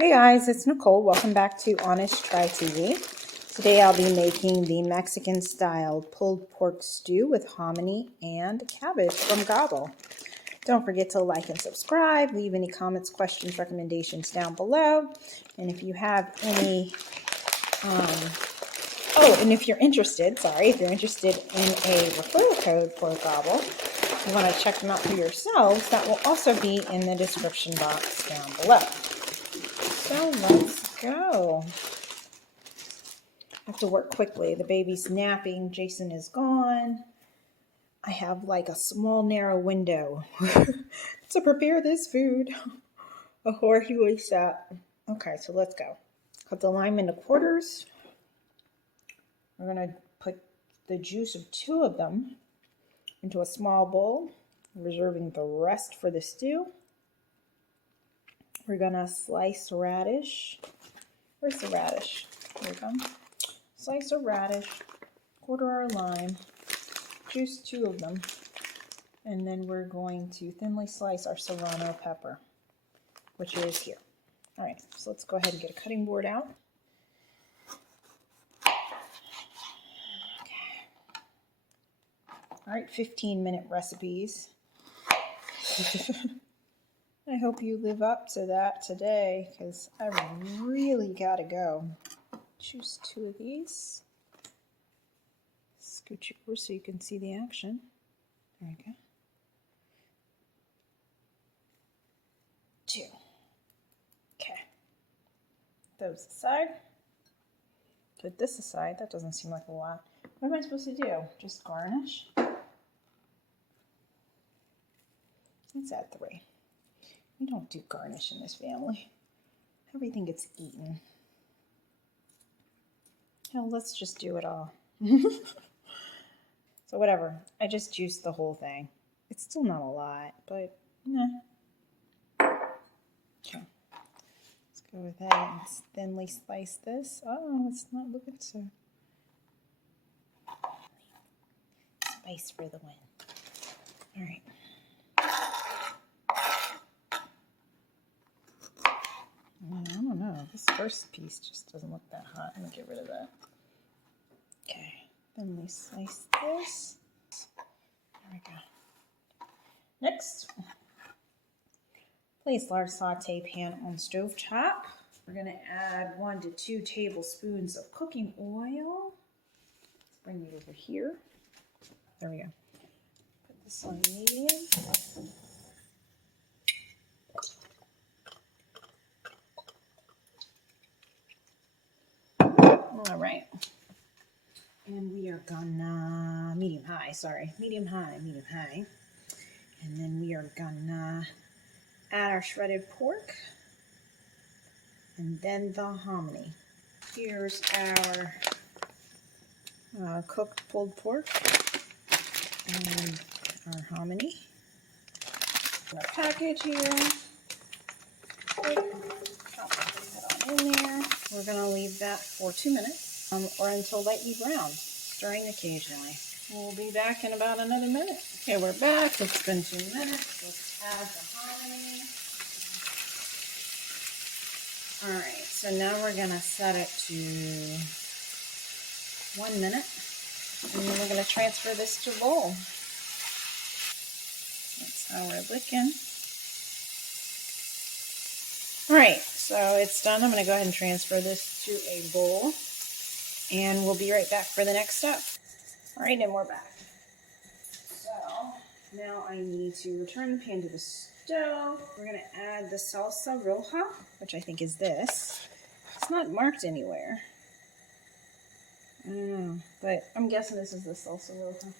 Hey guys, it's Nicole. Welcome back to Honest Try TV. Today I'll be making the Mexican style pulled pork stew with hominy and cabbage from Gobble. Don't forget to like and subscribe. Leave any comments, questions, recommendations down below. And if you have any, and if you're interested in a referral code for Gobble, if you want to check them out for yourselves, that will also be in the description box down below. So let's go. I have to work quickly. The baby's napping. Jason is gone. I have like a small, narrow window to prepare this food before he wakes up. Okay, so let's go. Cut the lime into quarters. We're going to put the juice of 2 of them into a small bowl, reserving the rest for the stew. We're going to slice radish. Where's the radish? There we go. Slice a radish, quarter our lime, juice 2 of them, and then we're going to thinly slice our serrano pepper, which is here. All right, so let's go ahead and get a cutting board out. Okay. All right, 15-minute recipes. I hope you live up to that today, because I really gotta go. Choose 2 of these. Scooch it over so you can see the action. There you go. 2. Okay. Those aside. Put this aside. That doesn't seem like a lot. What am I supposed to do? Just garnish? Let's add 3. We don't do garnish in this family. Everything gets eaten. Hell, let's just do it all. So whatever. I just juiced the whole thing. It's still not a lot, but nah. Okay. Let's go with that and thinly slice this. Oh, it's not looking so. Spice for the win. All right. I don't know. This first piece just doesn't look that hot. I'm going to get rid of that. Okay. Then we slice this. There we go. Next, place large saute pan on stovetop. We're going to add 1 to 2 tablespoons of cooking oil. Let's bring it over here. There we go. Put this on medium. All right. And we are gonna, medium high. And then we are gonna add our shredded pork and then the hominy. Here's our cooked pulled pork and our hominy. Our package here. Put that on in there. We're gonna leave that for 2 minutes or until lightly brown, stirring occasionally. We'll be back in about another minute. Okay, we're back. It's been 2 minutes. Let's add the hominy. All right, so now we're gonna set it to 1 minute, and then we're gonna transfer this to a bowl. That's how we're looking. All right, so it's done. I'm gonna go ahead and transfer this to a bowl, and we'll be right back for the next step. All right, and we're back. So now I need to return the pan to the stove. We're gonna add the salsa roja, which I think is this. It's not marked anywhere. I don't know, but I'm guessing this is the salsa roja.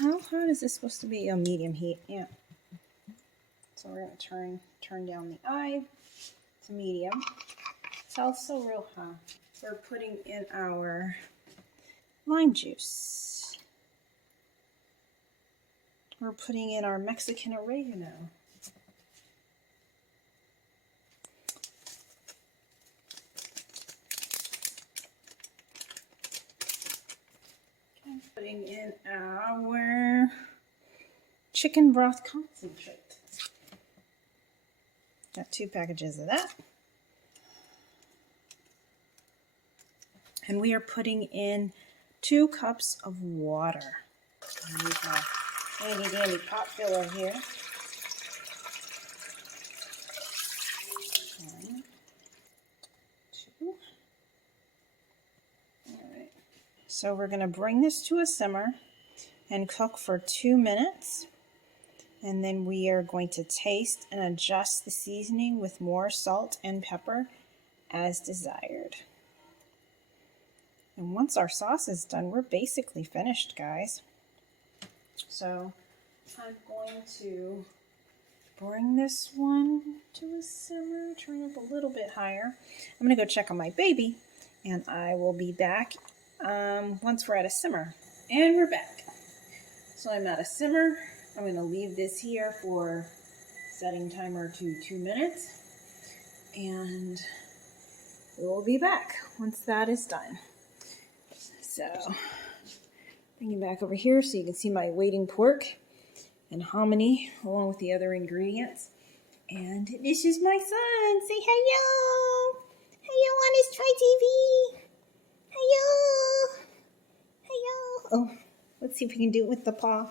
How hot is this supposed to be? A medium heat, yeah. So we're gonna turn down the eye to medium. Salsa roja. We're putting in our lime juice. We're putting in our Mexican oregano. Okay, putting in our chicken broth concentrate. Got 2 packages of that. And we are putting in 2 cups of water. Use my handy dandy pot filler here. 1, 2. All right. So we're going to bring this to a simmer and cook for 2 minutes. And then we are going to taste and adjust the seasoning with more salt and pepper as desired. And once our sauce is done, we're basically finished, guys. So I'm going to bring this one to a simmer, turn it up a little bit higher. I'm going to go check on my baby, and I will be back once we're at a simmer. And we're back. So I'm at a simmer. I'm going to leave this here for setting timer to 2 minutes. And we'll be back once that is done. So, bring it back over here so you can see my waiting pork and hominy along with the other ingredients. And this is my son. Say hello. Hello on his Try TV. Hello. Hello. Oh, let's see if we can do it with the paw.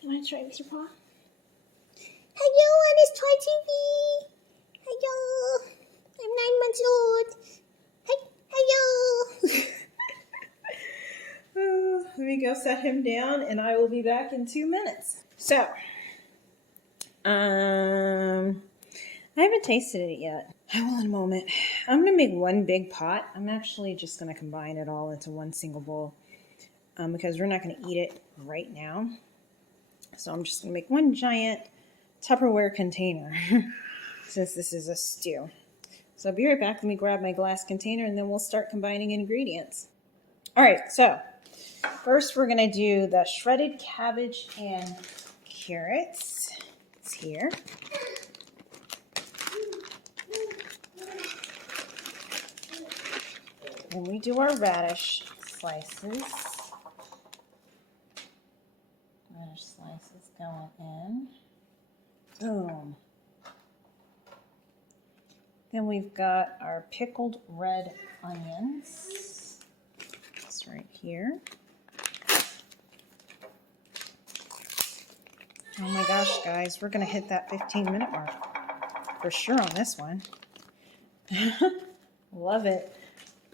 You want to try it with your paw? Hello on his Try TV. Hello. I'm 9 months old. Hello. Let me go set him down and I will be back in 2 minutes. So, I haven't tasted it yet. I will in a moment. I'm going to make one big pot. I'm actually just going to combine it all into one single bowl because we're not going to eat it right now. So I'm just going to make one giant Tupperware container since this is a stew. So I'll be right back. Let me grab my glass container and then we'll start combining ingredients. All right, so first we're going to do the shredded cabbage and carrots. It's here. Then we do our radish slices. Radish slices going in. Boom. Then we've got our pickled red onions. It's right here. Oh my gosh, guys, we're going to hit that 15-minute mark for sure on this one. Love it.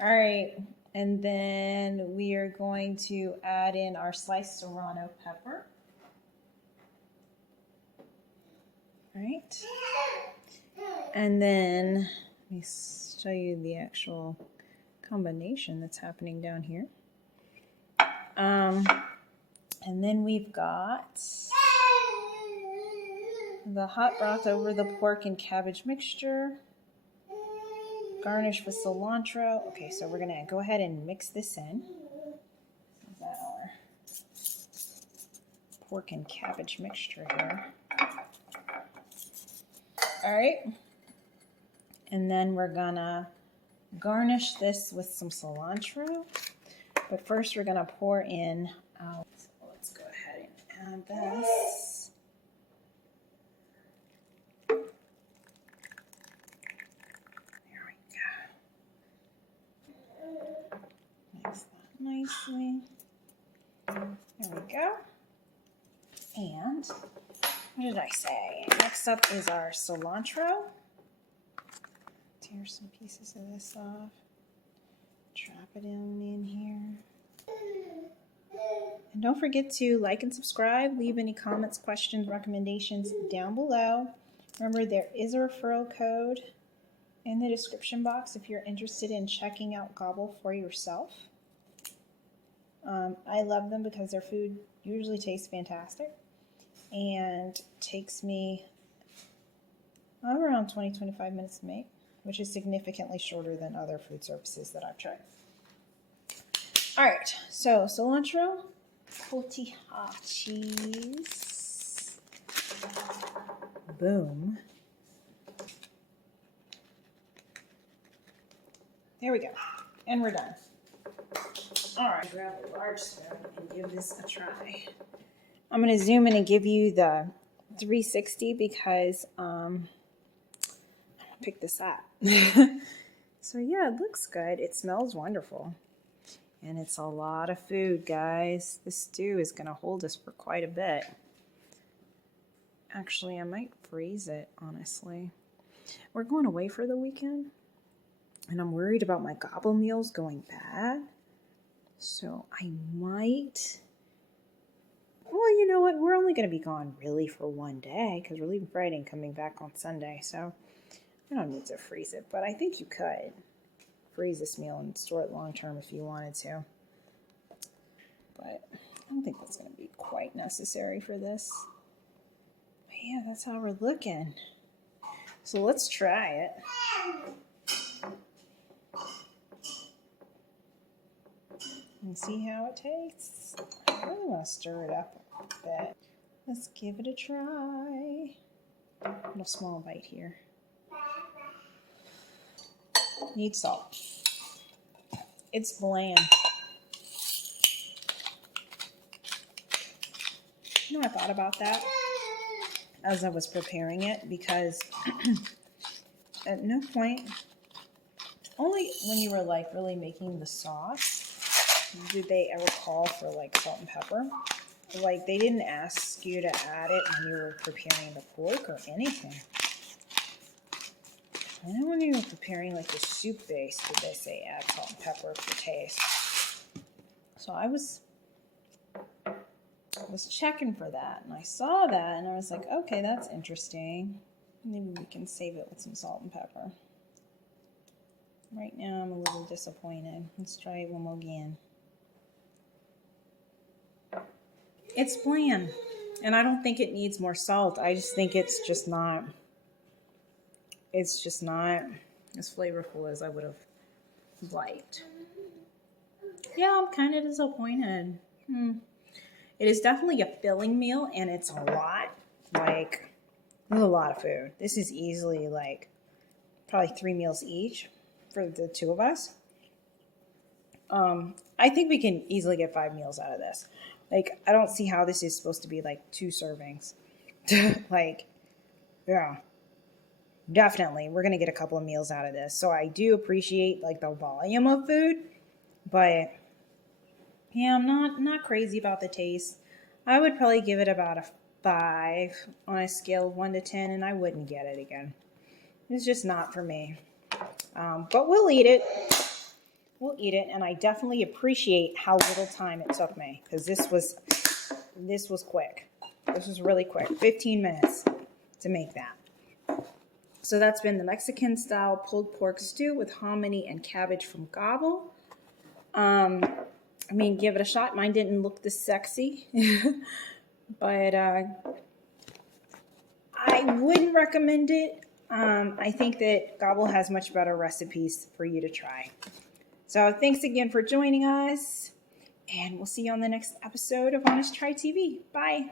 All right, and then we are going to add in our sliced serrano pepper. All right. And then let me show you the actual combination that's happening down here. And then we've got the hot broth over the pork and cabbage mixture. Garnish with cilantro. Okay, so we're gonna go ahead and mix this in. Is that our pork and cabbage mixture here? All right. And then we're gonna garnish this with some cilantro. But first we're gonna pour in our, so let's go ahead and add this. There we go. Mix that nicely. There we go. And what did I say? Next up is our cilantro. Tear some pieces of this off. Drop it in here. And don't forget to like and subscribe. Leave any comments, questions, recommendations down below. Remember, there is a referral code in the description box if you're interested in checking out Gobble for yourself. I love them because their food usually tastes fantastic and takes me around 20-25 minutes to make, which is significantly shorter than other food services that I've tried. All right, so cilantro, cotija cheese, boom. There we go, and we're done. All right, grab a large spoon and give this a try. I'm going to zoom in and give you the 360 because I'm going to pick this up. So yeah, it looks good. It smells wonderful. And it's a lot of food, guys. This stew is going to hold us for quite a bit. Actually, I might freeze it, honestly. We're going away for the weekend, and I'm worried about my Gobble meals going bad. So I might... Well, you know what? We're only going to be gone really for one day because we're leaving Friday and coming back on Sunday. So I don't need to freeze it, but I think you could freeze this meal and store it long term if you wanted to. But I don't think that's going to be quite necessary for this. But yeah, that's how we're looking. So let's try it. And see how it tastes. I really want to stir it up a bit. Let's give it a try. A small bite here. Need salt. It's bland. You know, I thought about that as I was preparing it because at no point, only when you were like really making the sauce, did they ever call for like salt and pepper. Like they didn't ask you to add it when you were preparing the pork or anything. And then when you were preparing like the soup base, did they say add salt and pepper for taste? So I was checking for that, and I saw that, and I was like, okay, that's interesting. Maybe we can save it with some salt and pepper. Right now, I'm a little disappointed. Let's try it one more again. It's bland, and I don't think it needs more salt. I just think it's just not as flavorful as I would have liked. Yeah, I'm kind of disappointed. It is definitely a filling meal, and it's a lot. Like, there's a lot of food. This is easily like probably 3 meals each for the two of us. I think we can easily get 5 meals out of this. Like, I don't see how this is supposed to be like 2 servings. Like, yeah, definitely. We're going to get a couple of meals out of this. So I do appreciate like the volume of food, but yeah, I'm not crazy about the taste. I would probably give it about a 5 on a scale of 1 to 10, and I wouldn't get it again. It's just not for me. But we'll eat it. We'll eat it, and I definitely appreciate how little time it took me, because this was quick. This was really quick. 15 minutes to make that. So that's been the Mexican-style pulled pork stew with hominy and cabbage from Gobble. I mean, give it a shot. Mine didn't look this sexy, but I wouldn't recommend it. I think that Gobble has much better recipes for you to try. So thanks again for joining us, and we'll see you on the next episode of Honest Try TV. Bye.